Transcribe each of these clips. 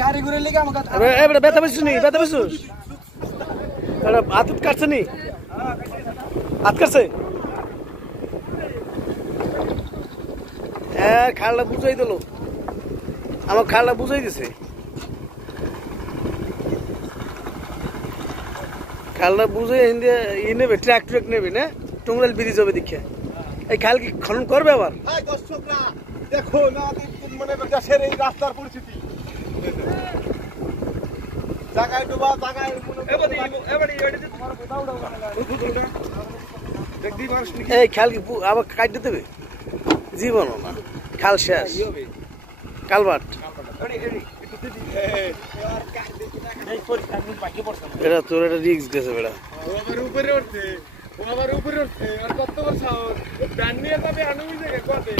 गाड़ी घुरे लेके हम ए बेटा बेटा बसुस नी बेटा बसुस एड़ा हाथ काटछ नी हाथ करছে এ খালটা বুঝাই দিল আমার খালটা বুঝাই দিছে খালটা বুঝে ইন্ডিয়া নেবে ট্রাক নেবে না টুংরাল ব্রিজ হবে দেখে এই খাল কি খনন করবে আবার এই দর্শকরা দেখো না মানে দেশের এই রাস্তার পরিস্থিতি জায়গায় ডুবা জায়গায় এবারে এটাতে তোমার কোথাও উড়াও দেখবি মানুষ এই খাল কি আবার কাট দিতে হবে জীবন না খাল শেষ কালবাট এটা তোর একটা রিস্ক গেছে বেড়া উপরে উঠছে আর কত বড় সাহস ব্যান নিয়ে যাবে আনুই জায়গা কোতে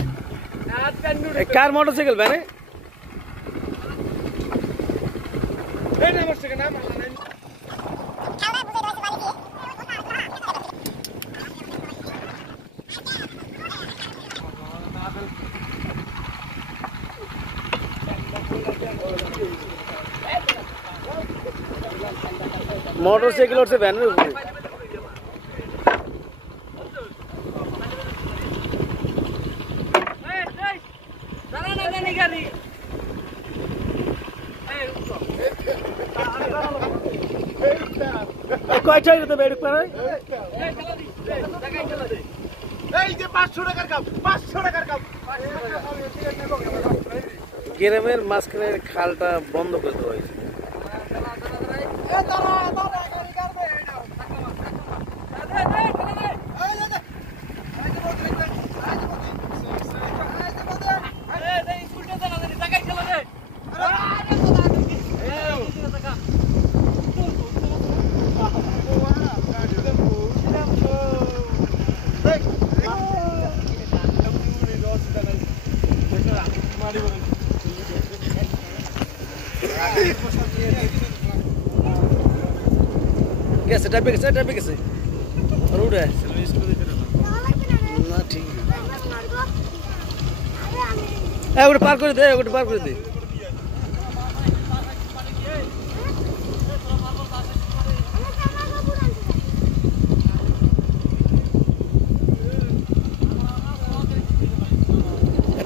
আর ব্যান উঠে কার মোটরসাইকেল ব্যানে এই না মোটরসাইকেল না মালা নাই मोटरसाइकिल और से बैनर ऊपर কয় চাই তো বেড় করে এই যে 500 টাকার কাপ 500 টাকার কাপ গ্রামের মাঝখানে খালটা বন্ধ করে দেওয়া হয়েছে গেছে ডাবে গেছে আর উড়ে না ঠিক ওটা পার করে দে ওটা পার করে দে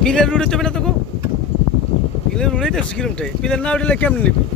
পিলার উড়ে যাবে না তো পিলার উড়েই দেখছি কিরমটাই পিলার না উড়লে কেমন নিবি